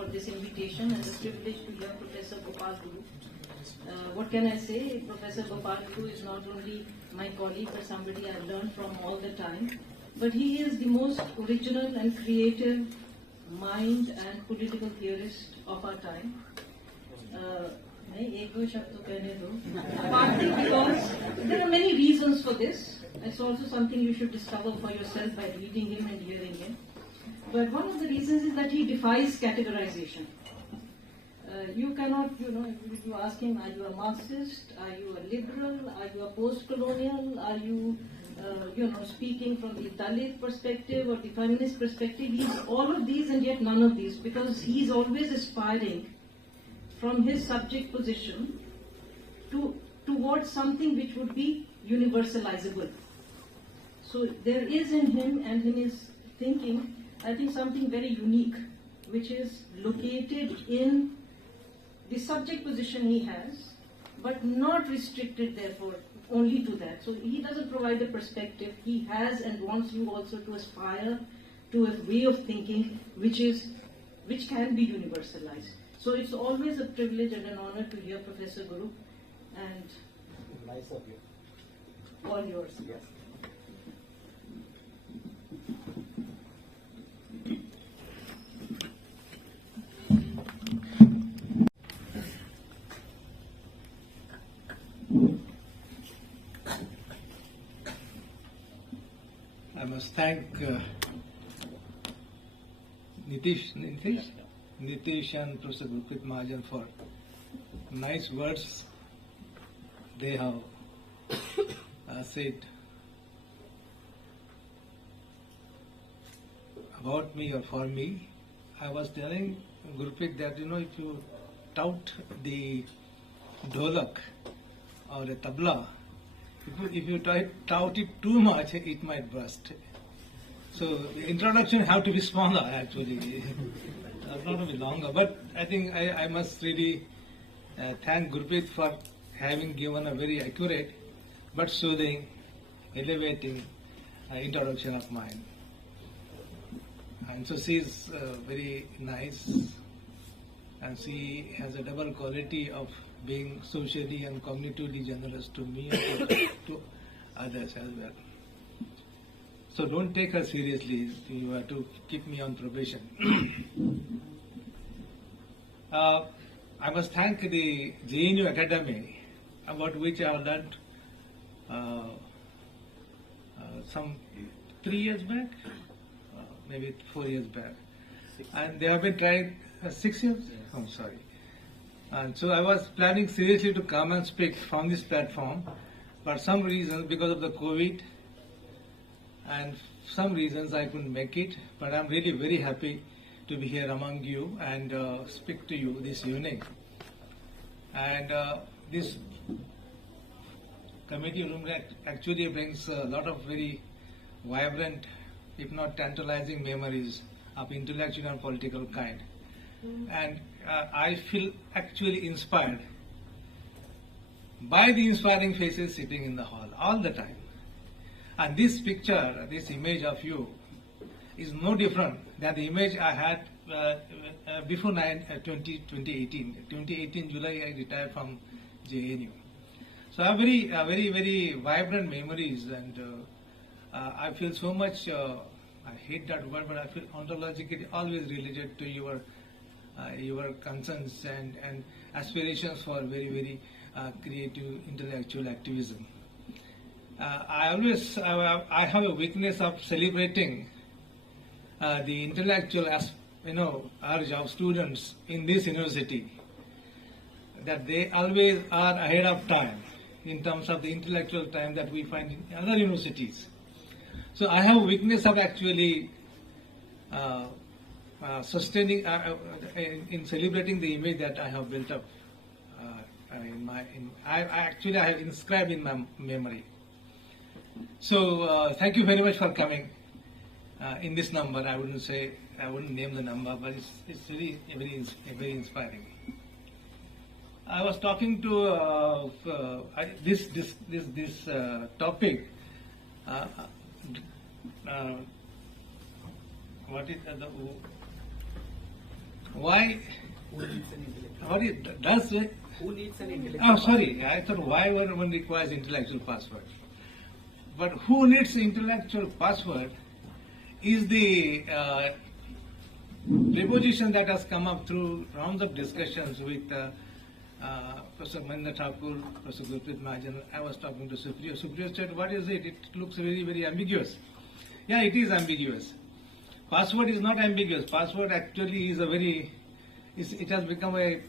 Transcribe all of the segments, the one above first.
for this invitation and the privilege to hear Professor Gopal Guru. What can I say? Professor Gopal Guru is not only my colleague but somebody I've learned from all the time. But he is the most original and creative mind and political theorist of our time. Partly because there are many reasons for this. It's also something you should discover for yourself by reading him and hearing him. But one of the reasons is that he defies categorization. You cannot, if you ask him, are you a Marxist, are you a liberal, are you a post-colonial, are you, speaking from the Dalit perspective or the feminist perspective, he's all of these and yet none of these, because he's always aspiring from his subject position towards something which would be universalizable. So there is in him and in his thinking, I think, something very unique, which is located in the subject position he has, but not restricted therefore only to that. So he doesn't provide a perspective. He has and wants you also to aspire to a way of thinking which can be universalized. So it's always a privilege and an honor to hear Professor Guru, and nice of you. All yours. Yes. I must thank Nitish and Professor Gurpreet Mahajan for nice words they have said about me or for me. I was telling Gurpreet that, if you tout the dholak or a tabla, if you tout it too much, it might burst. So the introduction have to be smaller actually, not a bit longer. But I think I must really thank Gurpreet for having given a very accurate but soothing, elevating introduction of mine. And so she is very nice, and she has a double quality of being socially and cognitively generous to me and to others as well. So don't take her seriously. You have to keep me on probation. I must thank the JNU Academy, about which I have learned some 3 years back, maybe 4 years back. And they have been trying 6 years? Yes. I'm sorry. And so I was planning seriously to come and speak from this platform, but some reasons, because of the COVID and some reasons, I couldn't make it. But I'm really very happy to be here among you and speak to you this evening. And this committee room actually brings a lot of very vibrant, if not tantalizing, memories of intellectual and political kind. And I feel actually inspired by the inspiring faces sitting in the hall all the time. And this picture, this image of you is no different than the image I had before 2018. 2018 July I retired from JNU. So I have very vibrant memories, and I feel so much, I hate that word, but I feel ontologically always related to your concerns and aspirations for very creative intellectual activism. I have a weakness of celebrating the intellectual urge of students in this university, that they always are ahead of time in terms of the intellectual time that we find in other universities. So I have a weakness of actually sustaining in celebrating the image that I have built up I have inscribed in my memory. So thank you very much for coming in this number. I wouldn't name the number, but it's really very inspiring. I was talking to this topic. What is why, Who needs an intellectual? what it does, Who needs an intellectual? oh sorry, I thought why one requires intellectual password. But who needs intellectual password is the preposition that has come up through rounds of discussions with Professor Mahendra Thakur, Professor Gurpreet Mahajan. I was talking to Supriya. Supriya said, what is it? It looks very, very ambiguous. Yeah, it is ambiguous. Password is not ambiguous. Password actually is a very, it has become a,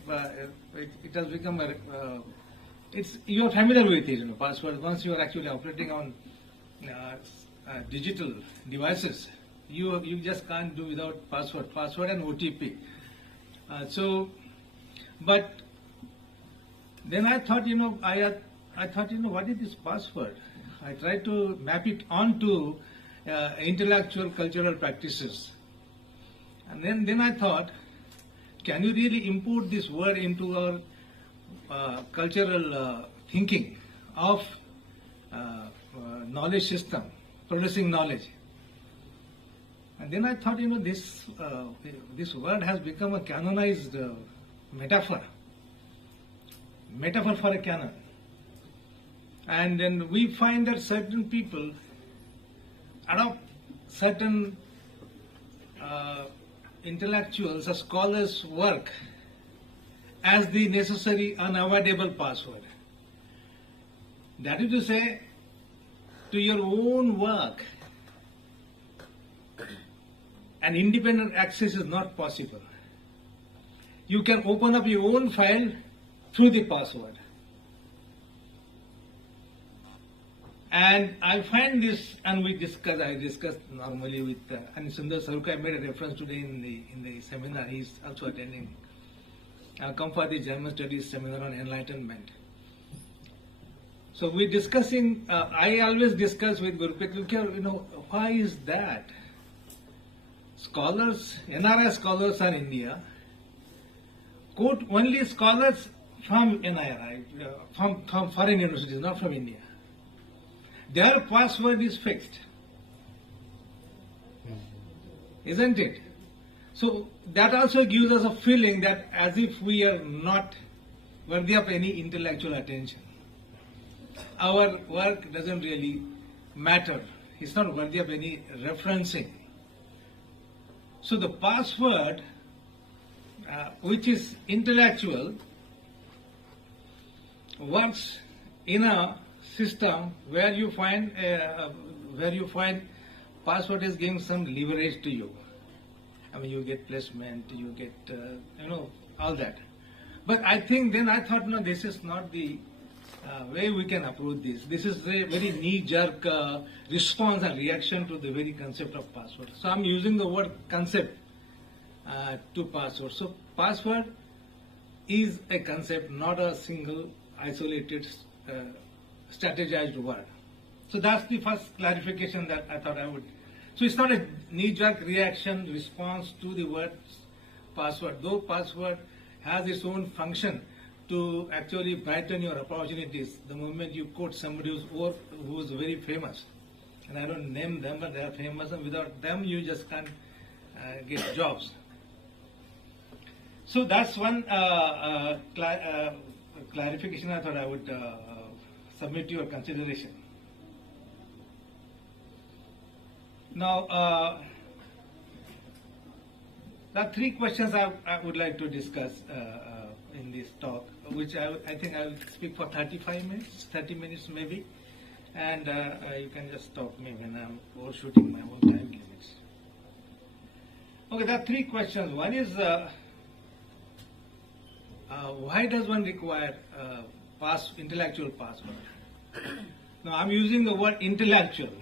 it's, you are familiar with it, you know, password. Once you are actually operating on digital devices, you just can't do without password and OTP. But then I thought, you know, I thought, you know, what is this password? I tried to map it onto intellectual cultural practices. And then I thought, can you really import this word into our cultural thinking of knowledge system, producing knowledge? And then I thought, you know, this word has become a canonized metaphor for a canon. And then we find that certain people adopt certain intellectuals or scholars' work as the necessary unavoidable password. That is to say, to your own work, an independent access is not possible. You can open up your own file through the password. And I find this, and I discussed normally with, and Sundar Saruka, I made a reference today in the seminar. He's also attending. Come for the German Studies seminar on enlightenment. So we're discussing, I always discuss with Gurpreet, you know, why is that? Scholars, NRI scholars are in India, quote only scholars from NIRI, from foreign universities, not from India. Their password is fixed, isn't it? So that also gives us a feeling that as if we are not worthy of any intellectual attention. Our work doesn't really matter. It's not worthy of any referencing. So the password, which is intellectual, works in a system where you find password is giving some leverage to you. I mean, you get placement, you get you know, all that. But I think then I thought, no, this is not the way we can approach this. This is a very knee-jerk response and reaction to the very concept of password. So I'm using the word concept to password. So password is a concept, not a single isolated strategized word. So that's the first clarification that I thought I would. So it's not a knee-jerk reaction response to the word password, though password has its own function to actually brighten your opportunities the moment you quote somebody who's very famous. And I don't name them, but they are famous, and without them you just can't get jobs. So that's one clarification I thought I would submit to your consideration. Now, there are three questions I would like to discuss in this talk, which I think I will speak for 35 minutes, 30 minutes maybe, and you can just stop me when I'm overshooting my own time limits. Okay, there are three questions. One is, why does one require intellectual password? Now, I'm using the word intellectual.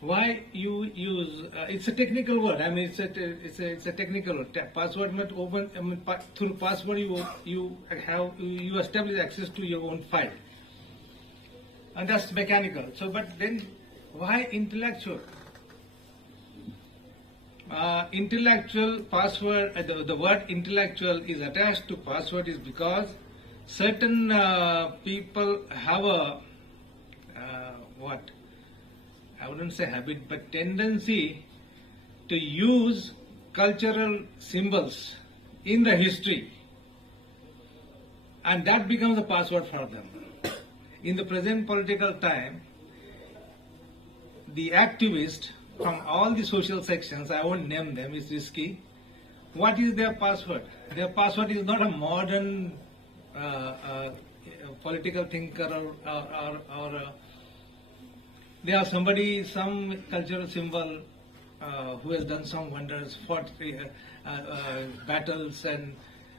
Why you use? It's a technical word. I mean, it's a technical word. Password not open. I mean, through password you establish access to your own file, and that's mechanical. So, but then why intellectual? Intellectual password. The word intellectual is attached to password is because certain people have a what? I wouldn't say habit, but tendency to use cultural symbols in the history, and that becomes a password for them. In the present political time, the activists from all the social sections, I won't name them, it's risky. What is their password? Their password is not a modern political thinker or they are somebody, some cultural symbol who has done some wonders, fought battles and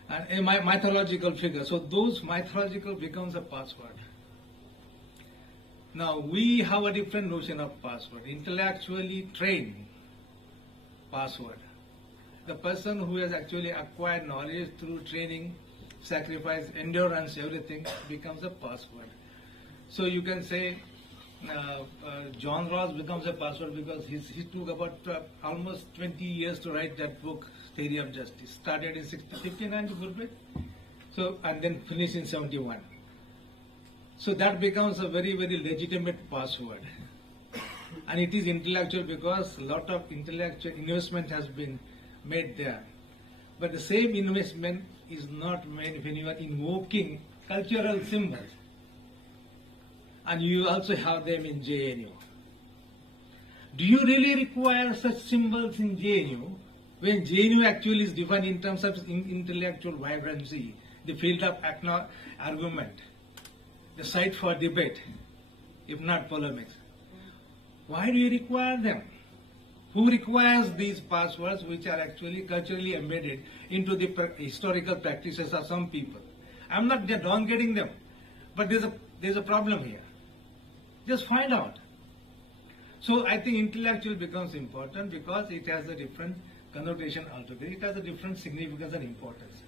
a mythological figure. So those mythological becomes a password. Now we have a different notion of password. Intellectually trained password. The person who has actually acquired knowledge through training, sacrifice, endurance, everything becomes a password. So you can say John Rawls becomes a password because he took about almost 20 years to write that book, Theory of Justice. Started in 59, so and then finished in 71. So that becomes a very, very legitimate password. And it is intellectual because a lot of intellectual investment has been made there. But the same investment is not made when you are invoking cultural symbols. And you also have them in JNU. Do you really require such symbols in JNU when JNU actually is defined in terms of intellectual vibrancy, the field of argument, the site for debate, if not polemics? Why do you require them? Who requires these passwords which are actually culturally embedded into the historical practices of some people? I'm not downgrading them, but there's a problem here. Just find out. So I think intellectual becomes important because it has a different connotation altogether. It has a different significance and importance.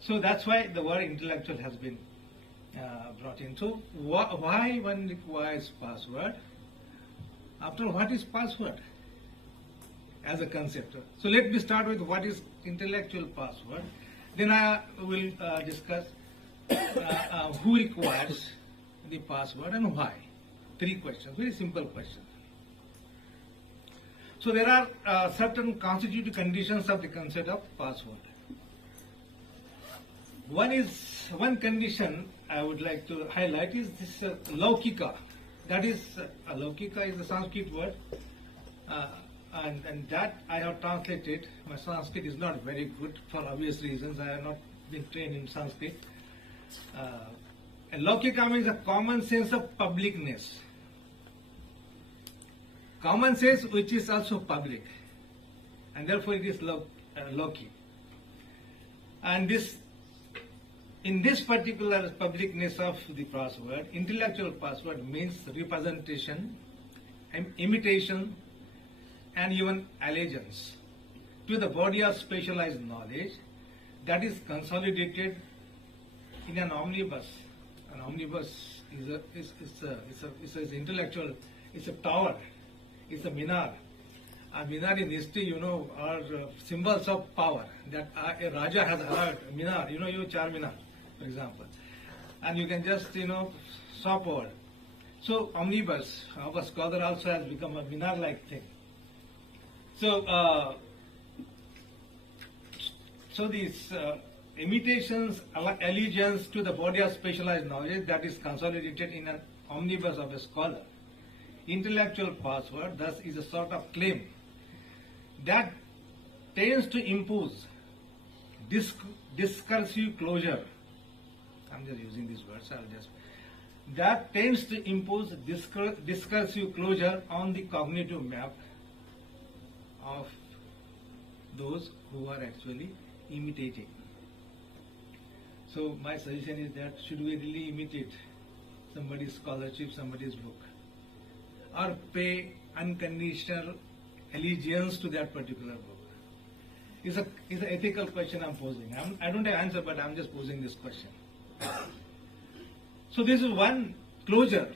So that's why the word intellectual has been brought in. So why one requires password? After all, what is password as a concept? So let me start with what is intellectual password. Then I will discuss who requires the password and why. 3 questions, very simple questions. So there are certain constitutive conditions of the concept of password. One condition I would like to highlight is this laukika. That is, laukika is a Sanskrit word, and that I have translated. My Sanskrit is not very good for obvious reasons. I have not been trained in Sanskrit. And laukika means a common sense of publicness. Common sense which is also public, and therefore it is lauki. And in this particular publicness of the password, intellectual password means representation, imitation, and even allegiance to the body of specialized knowledge that is consolidated in an omnibus. An omnibus is an intellectual, it's a tower, it's a minar. A minar in history, are symbols of power. That a Raja has heard minar, you Char Minar, for example. And you can just, swap over. So omnibus, our scholar also has become a minar-like thing. So, these imitations, allegiance to the body of specialized knowledge that is consolidated in an omnibus of a scholar. Intellectual password, thus, is a sort of claim that tends to impose discursive closure. I'm just using these words, that tends to impose discursive closure on the cognitive map of those who are actually imitating. So my suggestion is that should we really imitate somebody's scholarship, somebody's book, or pay unconditional allegiance to that particular book? It's an ethical question I'm posing. I don't have an answer, but I'm just posing this question. So this is one closure.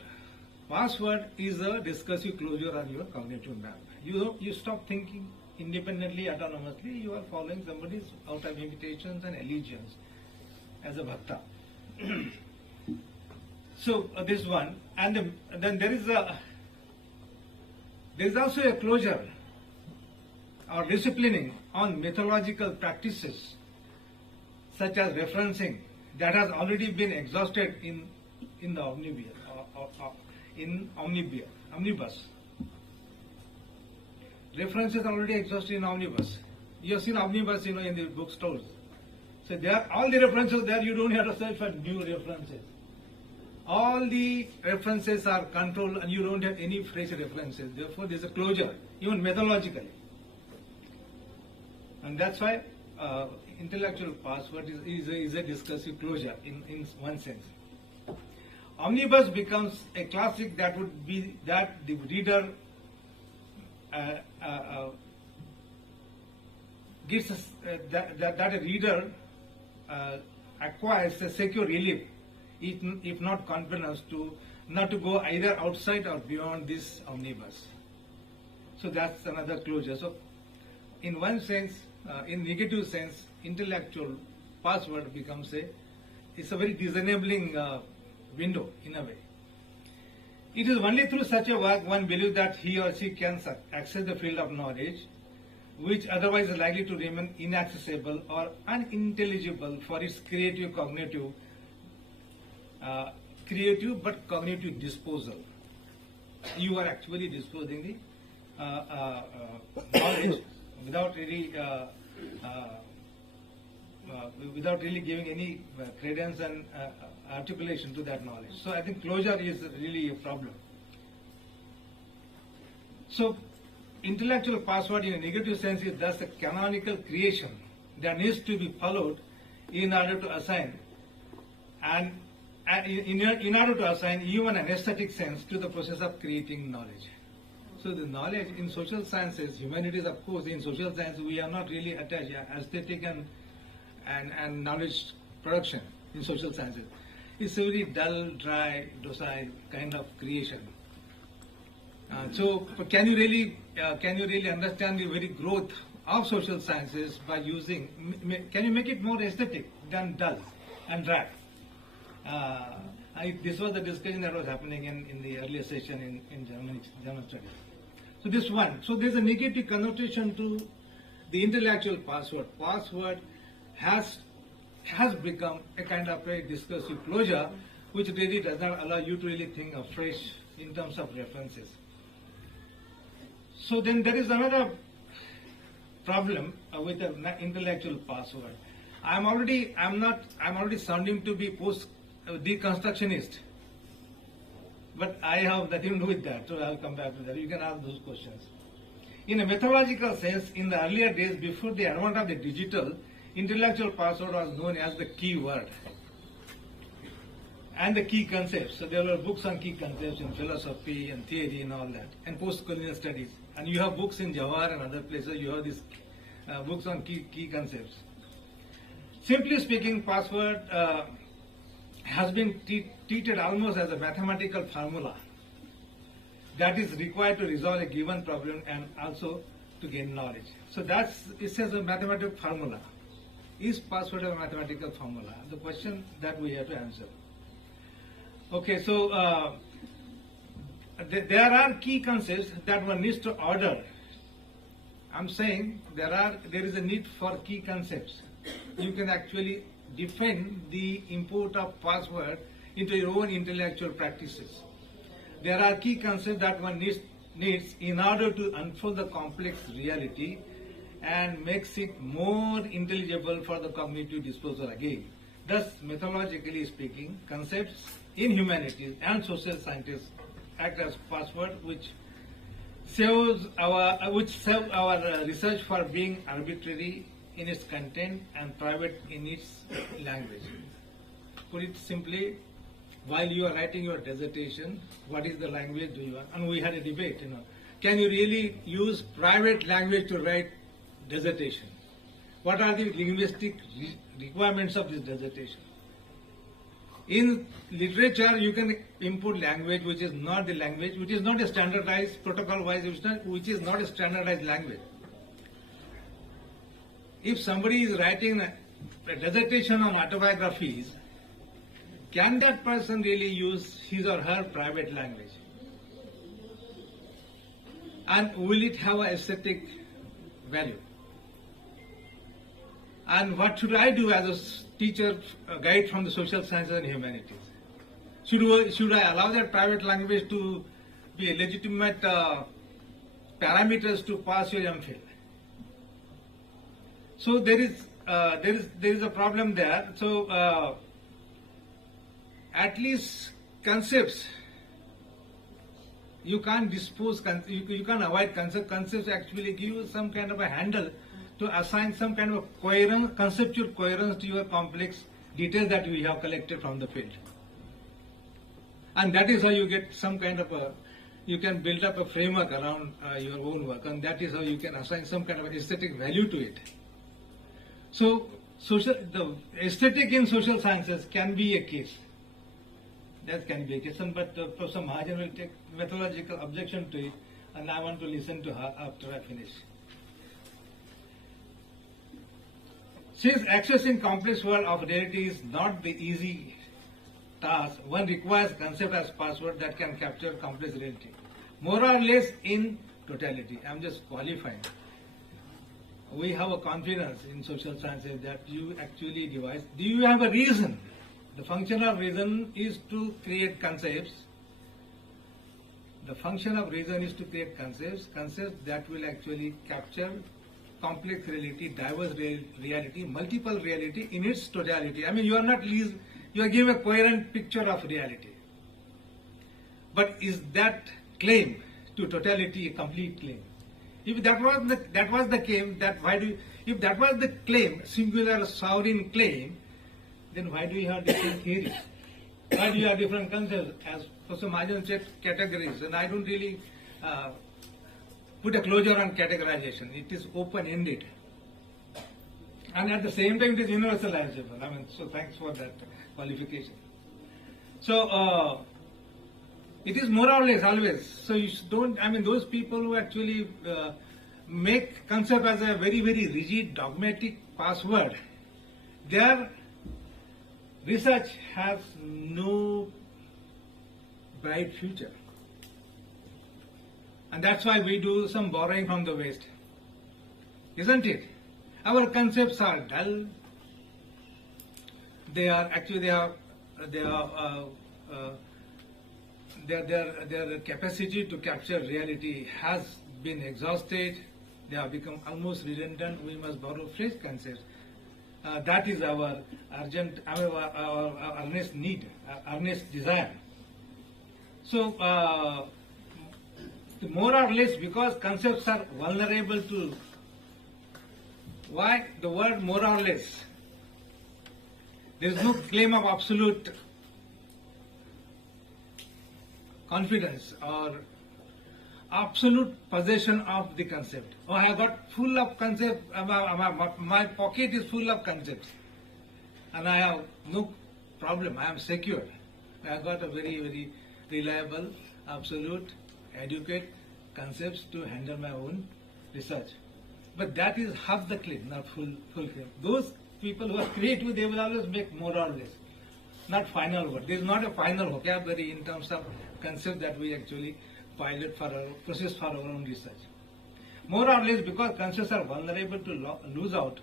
Password is a discursive closure on your cognitive map. You stop thinking independently, autonomously. You are following somebody's out of imitations and allegiance as a bhakta. So this one, and then there is also a closure or disciplining on methodological practices such as referencing that has already been exhausted in the omnibus. References already exhausted in omnibus. You have seen omnibus, in the bookstores. So there, all the references there. You don't have to search for new references. All the references are controlled, and you don't have any fresh references. Therefore, there is a closure, even methodologically. And that's why intellectual password is a discursive closure in one sense. Omnibus becomes a classic that would be that the reader gives us, that a reader acquires a secure relief, if not confidence, not to go either outside or beyond this omnibus. So that's another closure. So in one sense, in negative sense, intellectual password becomes it's a very disabling window in a way. It is only through such a work one believes that he or she can access the field of knowledge which otherwise is likely to remain inaccessible or unintelligible for its creative but cognitive disposal. You are actually disposing the knowledge without really giving any credence and articulation to that knowledge. So I think closure is really a problem. So intellectual password in a negative sense is thus a canonical creation that needs to be followed in order to assign in order to assign even an aesthetic sense to the process of creating knowledge. So the knowledge in social sciences, humanities, of course, in social science we are not really attached aesthetic and knowledge production in social sciences. It's a very dull, dry, docile kind of creation. So can you really understand the very growth of social sciences by using? Can you make it more aesthetic than dull and dry? This was the discussion that was happening in the earlier session in German studies. So this one. So there's a negative connotation to the intellectual password. Password has become a kind of a discursive closure, which really does not allow you to really think afresh in terms of references. So then there is another problem with the intellectual password. I'm already sounding to be post deconstructionist, but I have nothing to do with that. So I'll come back to that. You can ask those questions. In a methodological sense, in the earlier days before the advent of the digital, intellectual password was known as the key word and the key concepts. So there were books on key concepts in philosophy and theory and all that, and post-colonial studies. And you have books in Jawahar and other places. You have these books on key concepts. Simply speaking, password has been treated almost as a mathematical formula that is required to resolve a given problem and also to gain knowledge. So it says a mathematical formula. Is password a mathematical formula? The question that we have to answer. Okay, so there are key concepts that one needs to order. I'm saying there is a need for key concepts. You can actually define the import of password into your own intellectual practices. There are key concepts that one needs in order to unfold the complex reality and makes it more intelligible for the cognitive disposal again. Thus, methodologically speaking, concepts in humanities and social sciences act as password which serve our research for being arbitrary in its content and private in its language. Put it simply, while you are writing your dissertation, what is the language do you want? And we had a debate, can you really use private language to write dissertation? What are the linguistic requirements of this dissertation? In literature, you can import language which is not the language, which is not a standardized, protocol-wise, which is not a standardized language. If somebody is writing a dissertation on autobiographies, can that person really use his or her private language? And will it have an aesthetic value? And what should I do as a teacher, a guide from the social sciences and humanities? Should I allow that private language to be a legitimate parameters to pass your MPhil? So there is a problem there. So at least concepts, you can't dispose, you can't avoid concepts. Concepts actually give you some kind of a handle to assign some kind of coherence, conceptual coherence to your complex details that we have collected from the field. And that is how you get some kind of a, you can build up a framework around your own work, and that is how you can assign some kind of aesthetic value to it. So the aesthetic in social sciences can be a case. That can be a case, but Professor Mahajan will take methodological objection to it, and I want to listen to her after I finish. Since accessing complex world of reality is not the easy task, one requires concept as password that can capture complex reality, more or less in totality. I'm just qualifying. We have a confidence in social sciences that you actually devise. Do you have a reason? The function of reason is to create concepts. The function of reason is to create concepts that will actually capture complex reality, diverse reality, multiple reality in its totality. I mean, you are not you are giving a coherent picture of reality. But is that claim to totality a complete claim? If that was the claim, if that was the claim, singular sovereign claim, then why do you have different theories? Why do you have different concepts? As Professor Mahajan said, categories, and I don't really put a closure on categorization. It is open-ended. And at the same time, it is universalizable. I mean, so thanks for that qualification. So, it is more or less always. So you don't, I mean, those people who actually make concept as a very, very rigid, dogmatic password, their research has no bright future. And that's why we do some borrowing from the West. Isn't it? Our concepts are dull. They are actually, their capacity to capture reality has been exhausted. They have become almost redundant. We must borrow fresh concepts. That is our urgent, our earnest need, earnest desire. So, more or less, because concepts are vulnerable to, why the word more or less? There is no claim of absolute confidence or absolute possession of the concept. Oh, I have got full of concepts, my pocket is full of concepts, and I have no problem, I am secure. I have got a very, very reliable, absolute, adequate concepts to handle my own research. But that is half the claim, not full claim. Those people who are creative, they will always make more or less, not final word. There is not a final vocabulary in terms of concept that we actually pilot for our process for our own research. More or less because concepts are vulnerable to lose out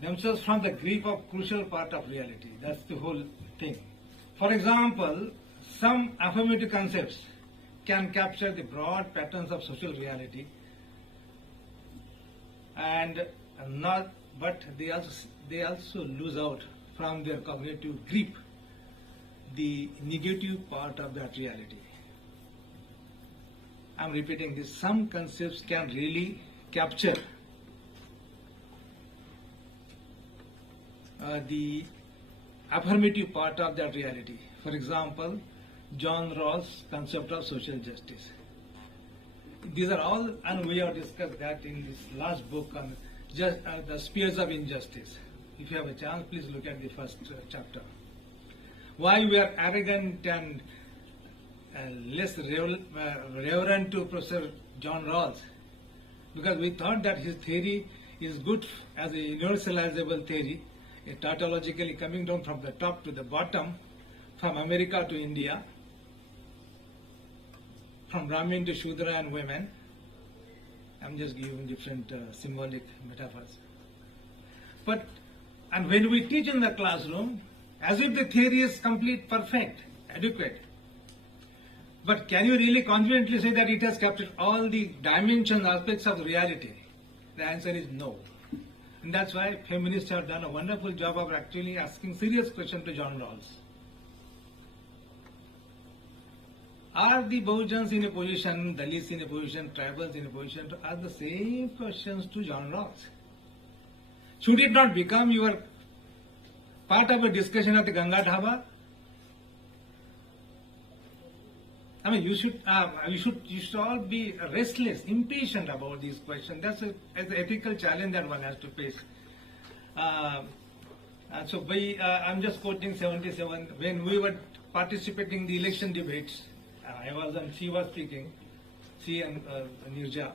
themselves from the grip of crucial part of reality. That's the whole thing. For example, some affirmative concepts can capture the broad patterns of social reality, and not, but they also lose out from their cognitive grip the negative part of that reality. I'm repeating this. Some concepts can really capture the affirmative part of that reality. For example, John Rawls' concept of social justice. These are all, and we have discussed that in this last book on the spheres of injustice. If you have a chance, please look at the first chapter. Why we are arrogant and less reverent to Professor John Rawls? Because we thought that his theory is good as a universalizable theory, tautologically coming down from the top to the bottom, from America to India, from Brahmin to Shudra and women. I'm just giving different symbolic metaphors. But, and when we teach in the classroom, as if the theory is complete, perfect, adequate. But can you really confidently say that it has captured all the dimensions, aspects of reality? The answer is no. And that's why feminists have done a wonderful job of actually asking serious questions to John Rawls. Are the Bahujans in a position, Dalits in a position, tribals in a position to ask the same questions to John Rawls? Should it not become your part of a discussion at the Ganga Dhaba? I mean, you should all be restless, impatient about these questions. That's an ethical challenge that one has to face. I'm just quoting 77. When we were participating in the election debates, I was and she was speaking, she and Nirja.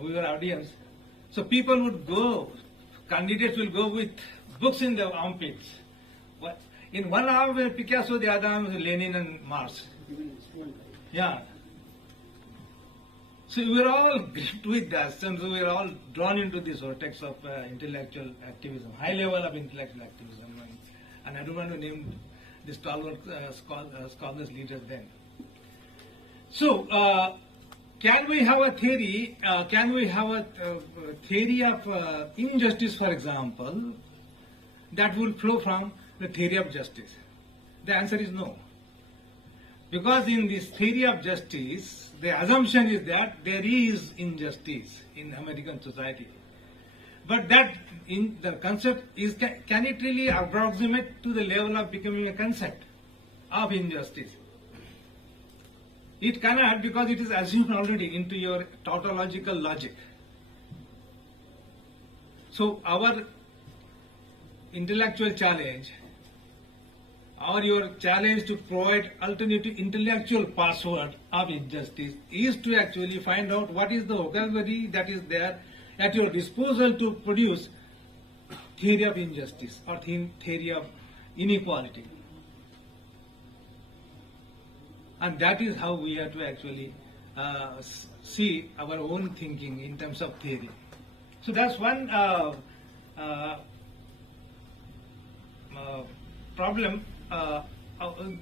We were audience. So people would go, candidates will go with books in their armpits. In one arm were Picasso, the other arm was Lenin and Marx. Yeah. So we were all gripped with that, and so we were all drawn into this vortex of intellectual activism, high level of intellectual activism. And I don't want to name the stalwart scholars leaders then. So, can we have a theory? Can we have a theory of injustice, for example, that will flow from the theory of justice? The answer is no. Because in this theory of justice, the assumption is that there is injustice in American society. But that the concept is, can it really approximate to the level of becoming a concept of injustice? It cannot, because it is assumed already into your tautological logic. So our intellectual challenge, or your challenge to provide alternative intellectual password of injustice, is to actually find out what is the vocabulary that is there at your disposal to produce theory of injustice or theory of inequality. And that is how we have to actually see our own thinking in terms of theory. So that's one problem.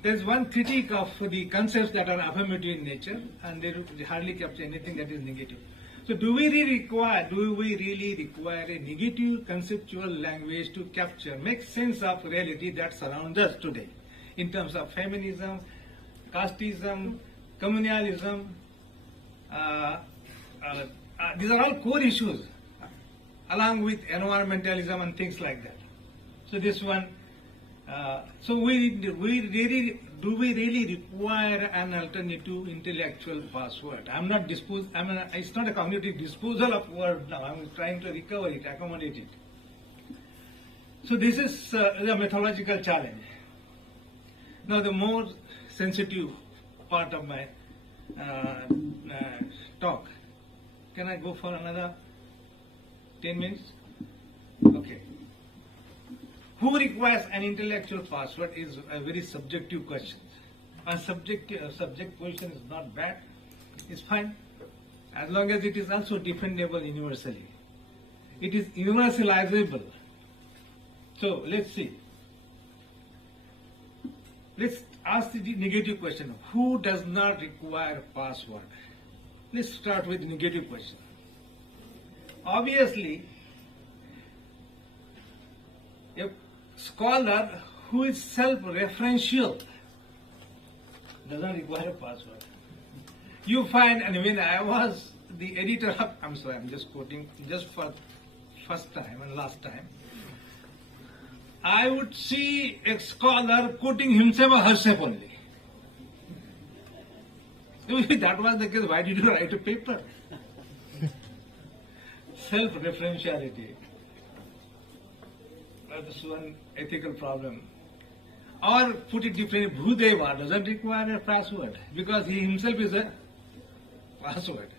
There's one critique of the concepts that are affirmative in nature, and they hardly capture anything that is negative. So do we really require a negative conceptual language to capture, make sense of reality that surrounds us today in terms of feminism, casteism, communalism? These are all core issues, along with environmentalism and things like that. So this one, do we really require an alternative intellectual password? It's not a cognitive disposal of word now. I'm trying to recover it, accommodate it. So this is the methodological challenge. Now the more sensitive part of my talk. Can I go for another 10 minutes? Okay. Who requires an intellectual password is a very subjective question. A subject question is not bad, it's fine, as long as it is also defendable universally. It is universalizable. So let's see. Let's ask the negative question. Who does not require password? Let's start with the negative question. Obviously, a scholar who is self-referential doesn't require a password. You find, and when I was the editor of, I'm sorry, I'm just quoting just for first time and last time, I would see a scholar quoting himself or herself only. If that was the case, why did you write a paper? Self-referentiality. That's one ethical problem. Or put it differently, Bhudeva doesn't require a password because he himself is a password.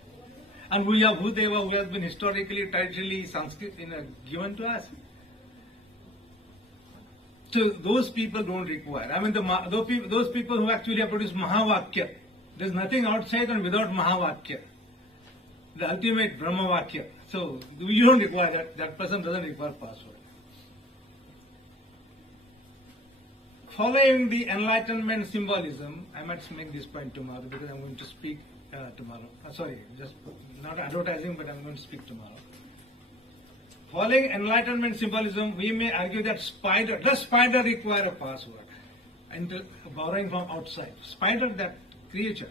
And we have Bhudeva who has been historically, traditionally Sanskrit given to us. So those people don't require. I mean, those people who actually have produced Mahavakya, there's nothing outside and without Mahavakya. the ultimate Brahma Vakya. So you don't require that. That person doesn't require password. Following the enlightenment symbolism, I might make this point tomorrow because I'm going to speak tomorrow. Sorry, just not advertising, but I'm going to speak tomorrow. Following enlightenment symbolism, we may argue that does spider require a password? And borrowing from outside. Spider, that creature,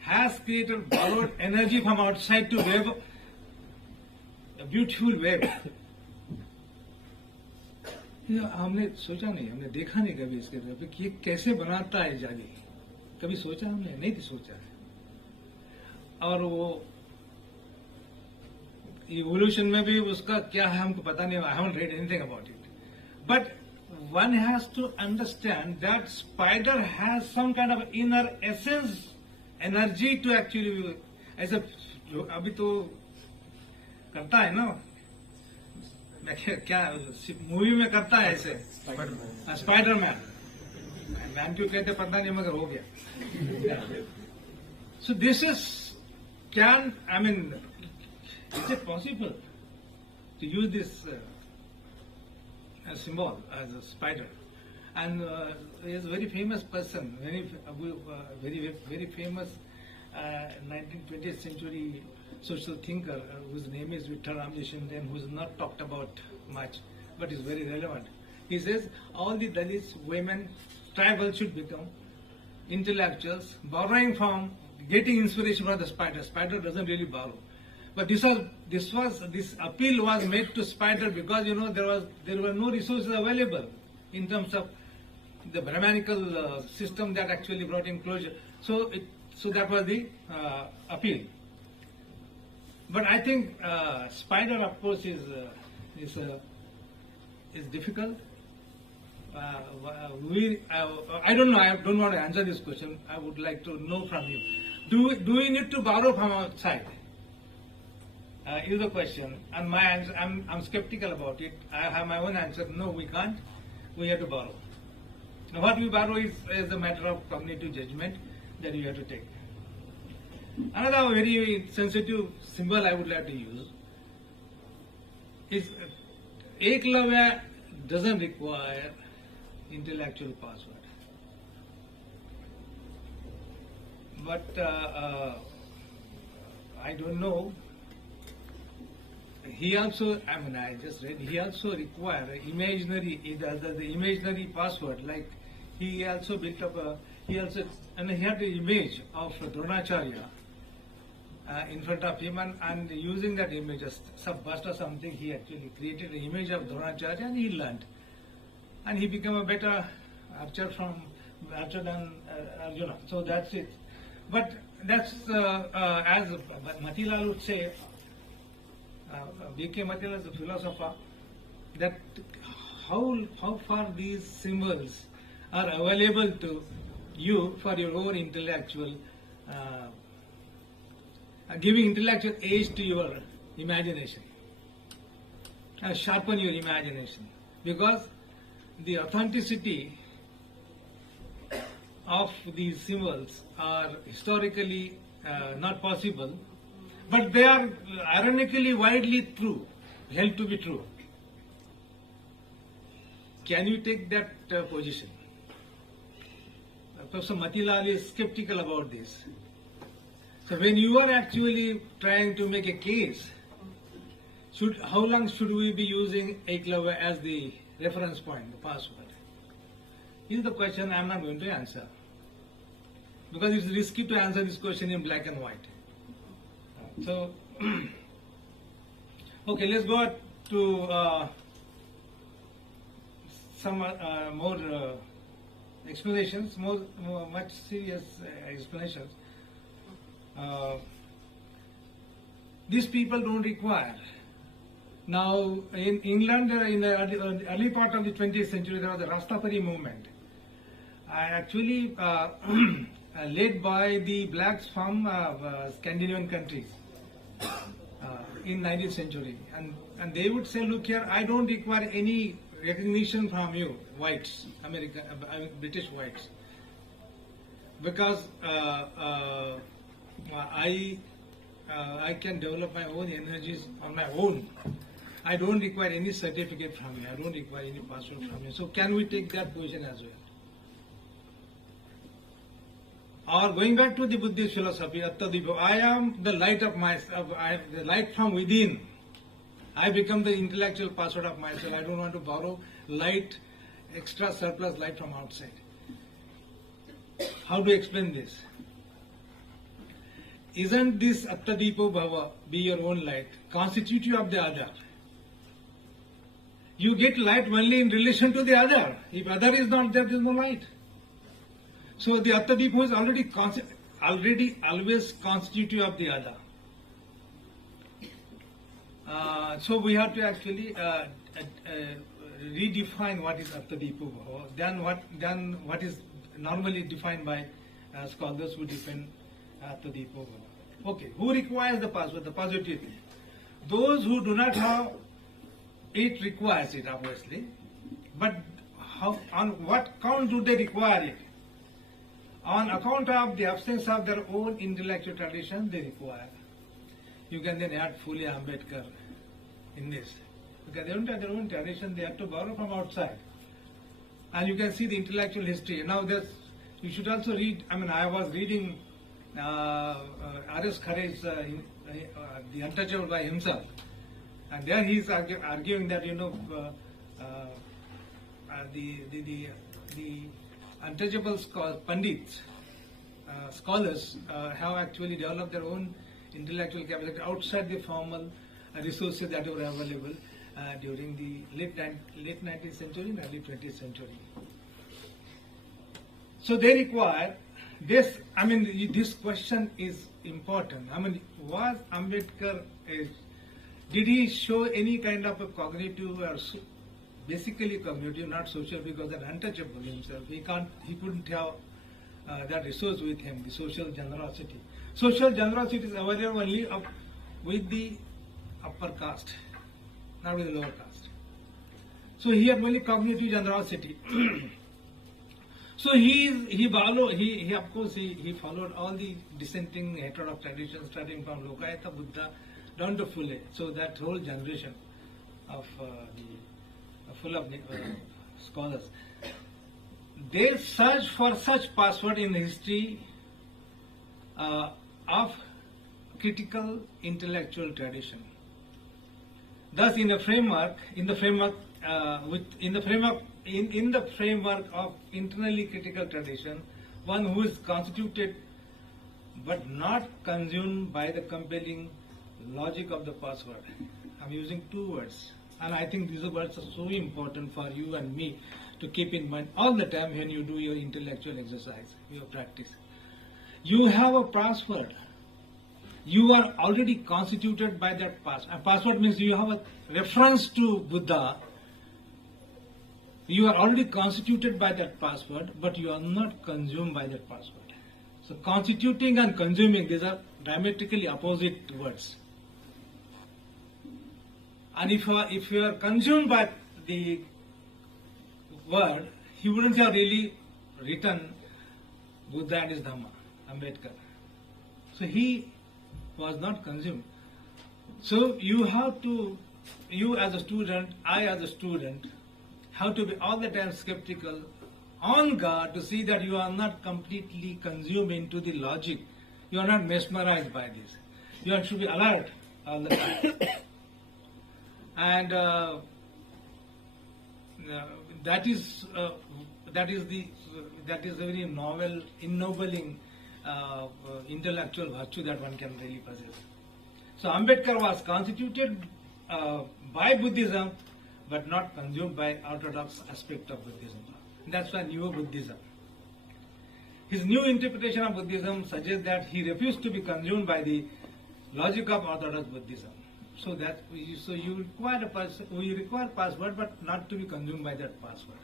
has created borrowed energy from outside to wave a beautiful web. हमने सोचा नहीं, हमने देखा नहीं कभी इसके तरफ कि ये कैसे बनाता है जाली, कभी सोचा हमने नहीं थी सोचा है. और वो इवोल्यूशन में भी उसका क्या है हमको पता नहीं. I haven't read anything about it, but one has to understand that spider has some kind of inner essence, energy to actually, ऐसे अभी तो करता है ना, क्या मूवी में करता है ऐसे स्पाइडरमैन. मैन क्यों कहते पता नहीं मगर हो गया. So this is can I mean is it possible to use this symbol as a spider? And he is a very famous person, very famous 19th, 20th century social thinker whose name is Vitthal Ramji and who is not talked about much, but is very relevant. He says all the Dalits, women, tribal should become intellectuals, borrowing from, getting inspiration from the spider. Spider doesn't really borrow. But this appeal was made to spider because there were no resources available in terms of the Brahmanical system that actually brought in closure. So that was the appeal. But I think spider, of course, is difficult. I don't know. I don't want to answer this question. I would like to know from you. Do we need to borrow from outside? Is the question. And my answer, I'm skeptical about it. I have my own answer. No, we can't. We have to borrow. Now, what we borrow is a matter of cognitive judgment that we have to take. Another very sensitive symbol I would like to use is Eklavya doesn't require intellectual password. But I don't know. He also, I just read, he also required the imaginary password. Like he also built up he had the image of Dronacharya in front of him, and using that image, some bust or something, he actually created an image of Dronacharya and he learned. And he became a better archer than Arjuna. So that's it. But that's, as Matilal would say, B.K. Matilal is a philosopher, that how far these symbols are available to you for your own intellectual, giving intellectual age to your imagination, sharpen your imagination, because the authenticity of these symbols are historically not possible, but they are ironically widely true, held to be true. Can you take that position? Professor Matilal is skeptical about this. So when you are actually trying to make a case, how long should we be using Eklavya as the reference point, the password? This is the question I am not going to answer, because it's risky to answer this question in black and white. So, okay, let's go to some more explanations, much serious explanations. These people don't require. Now, in England, in the early part of the 20th century, there was a Rastafari movement, actually led by the blacks from Scandinavian countries in 19th century. And they would say, look here, I don't require any recognition from you, whites, British whites, because I can develop my own energies on my own. I don't require any certificate from you. I don't require any password from you. So can we take that position as well? Or going back to the Buddhist philosophy, Attadipo, I am the light of myself. I am the light from within. I become the intellectual password of myself. I don't want to borrow light, extra surplus light from outside. How to explain this? Isn't this Attadipo Bhava, be your own light, constitutive of the other? You get light only in relation to the other. If other is not there, there is no light. So the Attadipo is already always constitutive of the other. So we have to actually redefine what is Attadipo Bhava, then what is normally defined by scholars who define Attadipo Bhava. Okay, who requires the password? The positivity. Those who do not have it requires it, obviously. But on what count do they require it? On account of the absence of their own intellectual tradition, they require. You can then add fully Ambedkar in this. Because they don't have their own tradition, they have to borrow from outside. And you can see the intellectual history. Now you should also read, I was reading R.S. Khare's The Untouchable by himself. And there he is arguing that, the untouchable pandits, scholars have actually developed their own intellectual capacity outside the formal resources that were available during the late 19th century and early 20th century. So they require this. This question is important. Was Ambedkar did he show any kind of a cognitive or basically cognitive, not social, because that untouchable himself, he couldn't have that resource with him, the social generosity. Social generosity is available only with the upper caste, not with the lower caste. So he had only cognitive generosity. So he of course followed all the dissenting heterodox traditions, starting from Lokayata Buddha down to Phule. So that whole generation of full of scholars, they search for such password in history of critical intellectual tradition. Thus, in the framework of internally critical tradition, one who is constituted but not consumed by the compelling logic of the password. I'm using two words, and I think these words are so important for you and me to keep in mind all the time when you do your intellectual exercise, your practice. You have a password. You are already constituted by that password. A password means you have a reference to Buddha. You are already constituted by that password, but you are not consumed by that password. So constituting and consuming, these are diametrically opposite words. And if you are consumed by the word, he wouldn't have really written Buddha and his Dhamma, Ambedkar. So he was not consumed. So you as a student, I as a student, have to be all the time skeptical, on guard to see that you are not completely consumed into the logic. You are not mesmerized by this. You should be alert all the time. And that is a very novel, ennobling intellectual virtue that one can really possess. So Ambedkar was constituted by Buddhism, but not consumed by orthodox aspect of Buddhism. That's why Neo Buddhism. His new interpretation of Buddhism suggests that he refused to be consumed by the logic of orthodox Buddhism. So you require password, but not to be consumed by that password.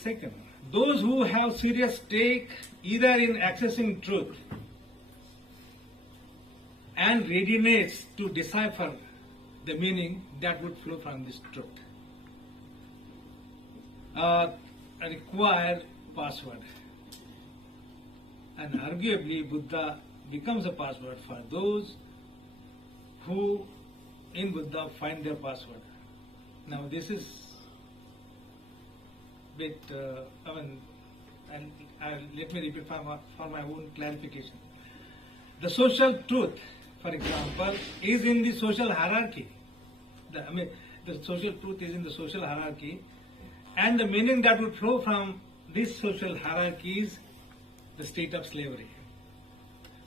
Second, those who have serious stake either in accessing truth and readiness to decipher the meaning that would flow from this truth require password. And arguably, Buddha becomes a password for those who in Buddha find their password. Now this is bit, let me repeat for my own clarification. The social truth, for example, is in the social hierarchy. The social truth is in the social hierarchy, and the meaning that would flow from this social hierarchy is the state of slavery.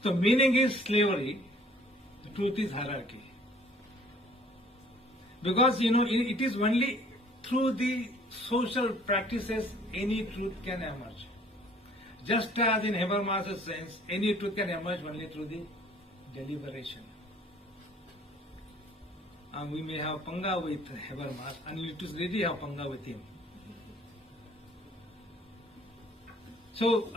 So meaning is slavery, the truth is hierarchy. Because it is only through the social practices any truth can emerge. Just as in Habermas's sense, any truth can emerge only through the deliberation. And we may have panga with Habermas, and we really have panga with him. So,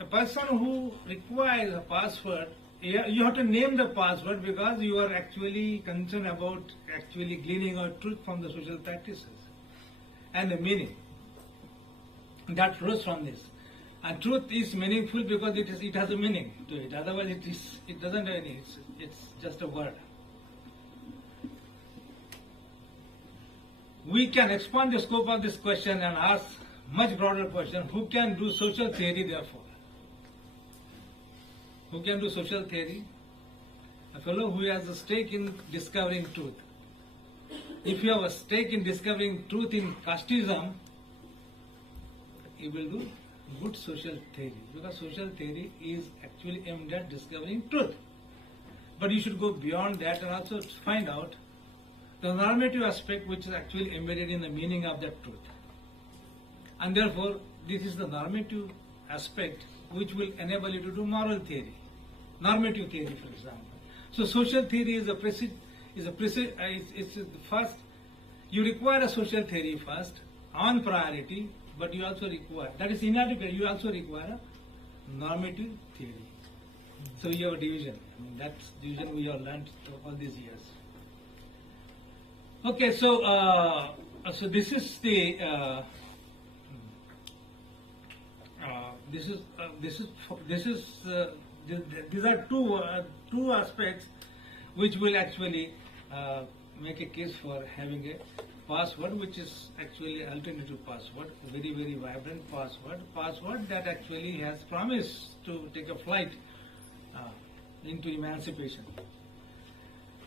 a person who requires a password, you have to name the password because you are actually concerned about actually gleaning out truth from the social practices and the meaning that flows from this. And truth is meaningful because it has a meaning to it. Otherwise, it doesn't have any. It's just a word. We can expand the scope of this question and ask much broader question: who can do social theory? Therefore, who can do social theory? A fellow who has a stake in discovering truth. If you have a stake in discovering truth in casteism, you will do good social theory, because social theory is actually aimed at discovering truth. But you should go beyond that and also find out the normative aspect which is actually embedded in the meaning of that truth. And therefore, this is the normative aspect which will enable you to do moral theory, normative theory, for example. So social theory is first, you require a social theory first on priority, but you also require, that is inadequate, you also require a normative theory. So you have a division. That's division we have learned all these years. Okay, so this is the these are two aspects which will actually make a case for having a password which is actually alternative password, very, very vibrant password that actually has promised to take a flight into emancipation.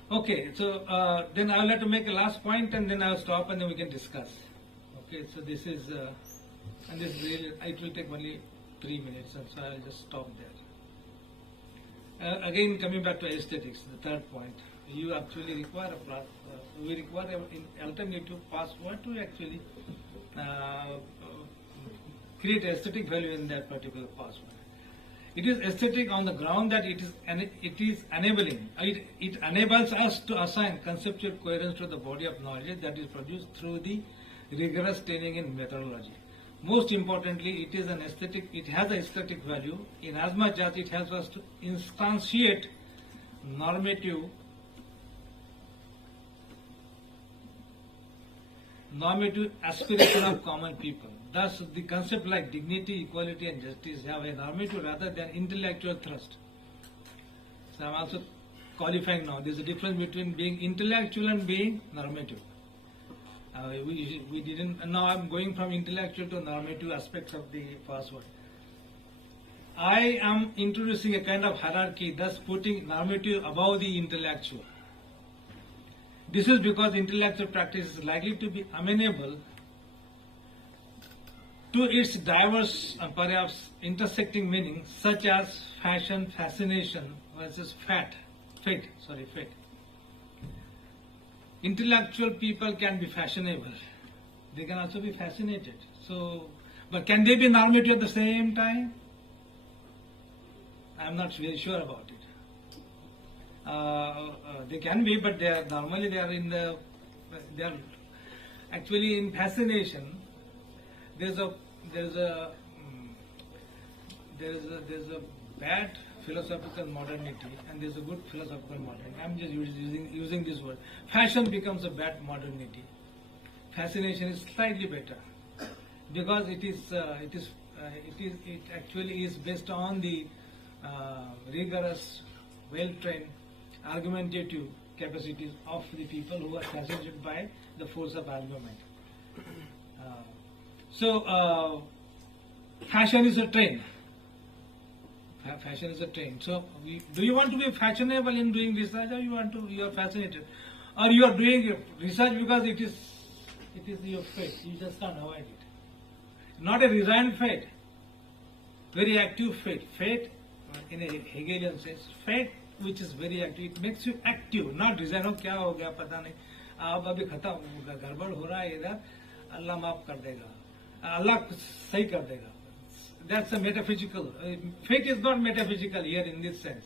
Okay, so then I will have to make a last point and then I will stop and then we can discuss. Okay, so this is, and this really, it will take only 3 minutes, and so I will just stop there. Again, coming back to aesthetics, the third point, you actually require we require an alternative password to actually create aesthetic value in that particular password. It is aesthetic on the ground that it is enabling. It enables us to assign conceptual coherence to the body of knowledge that is produced through the rigorous training in methodology. Most importantly, it is an aesthetic. It has an aesthetic value in as much as it helps us to instantiate normative aspiration of common people. Thus, the concept like dignity, equality, and justice have a normative rather than intellectual thrust. So I am also qualifying now. There is a difference between being intellectual and being normative. We didn't. Now I am going from intellectual to normative aspects of the password. I am introducing a kind of hierarchy, thus putting normative above the intellectual. This is because intellectual practice is likely to be amenable to its diverse and perhaps intersecting meanings, such as fashion, fascination versus fate. Intellectual people can be fashionable. They can also be fascinated. So, but can they be normative at the same time? I am not very sure about it. They can be, but they are actually in fascination. There's a bad philosophical modernity and there's a good philosophical modernity. I'm just using this word. Fashion becomes a bad modernity. Fascination is slightly better because it is it actually is based on the rigorous, well-trained, argumentative capacities of the people who are fascinated by the force of argument. So fashion is a trend. Fashion is a trend. So do you want to be fashionable in doing research, or you are fascinated, or you are doing research because it is your fate. You just can't avoid it. Not a resigned fate, very active fate. Fate, in a Hegelian sense, fate which is very active. It makes you active, not resigned. Oh, क्या हो गया पता नहीं. अब अभी खत्म होगा, गड़बड़ हो रहा है इधर. अल्लाह माफ कर देगा. अल्लाह सही कर देगा. That's a metaphysical. Fate is not metaphysical here in this sense.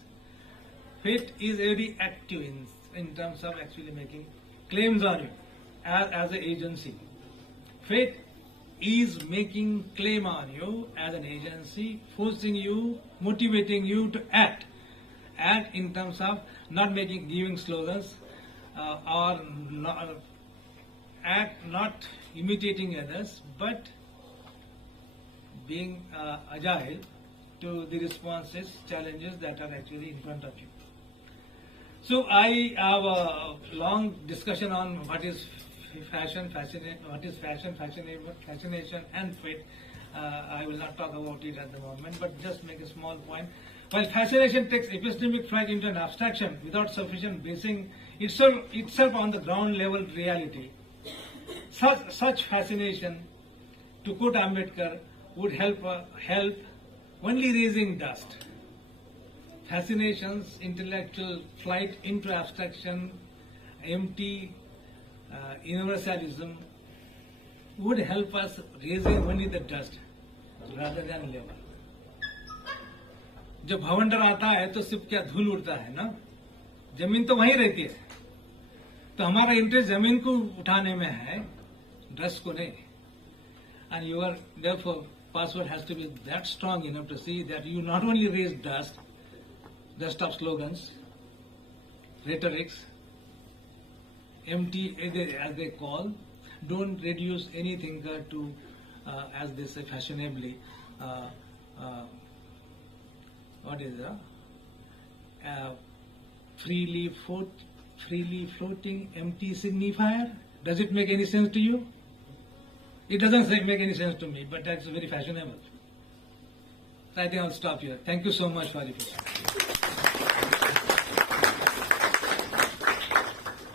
Fate is very active in terms of actually making claims on you as an agency. Fate is making claim on you as an agency, forcing you, motivating you to act. Act in terms of not giving slogans or not imitating others, but being agile to the responses, challenges that are actually in front of you. So I have a long discussion on what is fashion, fascination, and fate. I will not talk about it at the moment, but just make a small point. While fascination takes epistemic flight into an abstraction without sufficient basing itself on the ground level reality, such fascination, to quote Ambedkar, would help only raising dust. Fascinations, intellectual flight into abstraction, empty universalism would help us raising only the dust rather than level. जब भवंडर आता है तो सिर्फ क्या धूल उड़ता है ना, जमीन तो वहीं रहती है. तो हमारा इंटरेस्ट जमीन को उठाने में है, डस्ट को नहीं. And your therefore password has to be that strong enough to see that you not only raise dust of slogans, rhetorics, empty as they call, don't reduce any thinker to, as they say fashionably, what is freely floating empty signifier. Does it make any sense to you? It doesn't make any sense to me, but that's very fashionable. So I think I'll stop here. Thank you so much for your question.